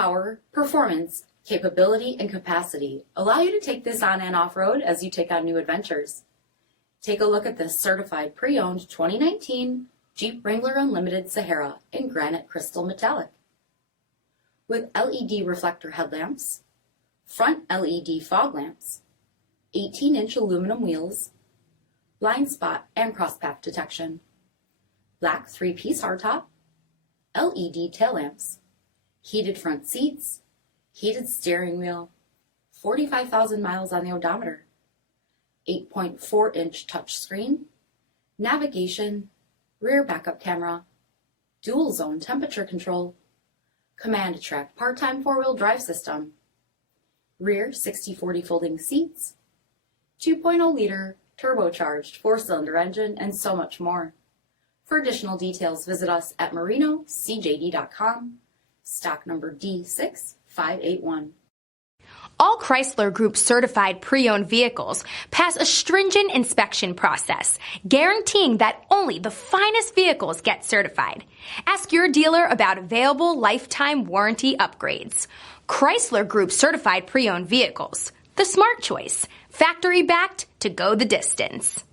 power, performance, capability, and capacity allow you to take this on and off-road as you take on new adventures. Take a look at this certified pre-owned 2019 Jeep Wrangler Unlimited Sahara in granite crystal metallic. With LED reflector headlamps, front LED fog lamps, 18-inch aluminum wheels, blind spot and crosspath detection, black 3-piece hardtop, LED tail lamps, heated front seats, heated steering wheel, 45,000 miles on the odometer, 8.4-inch touchscreen, navigation, rear backup camera, dual zone temperature control, command track part-time 4-wheel drive system, rear 60/40 folding seats, 2.0-liter turbocharged 4-cylinder engine, and so much more. For additional details, visit us at marinocjd.com, stock number D6581. All Chrysler Group certified pre-owned vehicles pass a stringent inspection process, guaranteeing that only the finest vehicles get certified. Ask your dealer about available lifetime warranty upgrades. Chrysler Group certified pre-owned vehicles, the smart choice, factory backed to go the distance.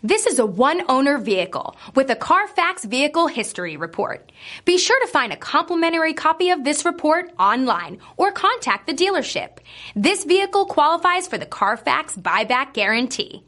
This is a one-owner vehicle with a CARFAX vehicle history report. Be sure to find a complimentary copy of this report online or contact the dealership. This vehicle qualifies for the CARFAX buyback guarantee.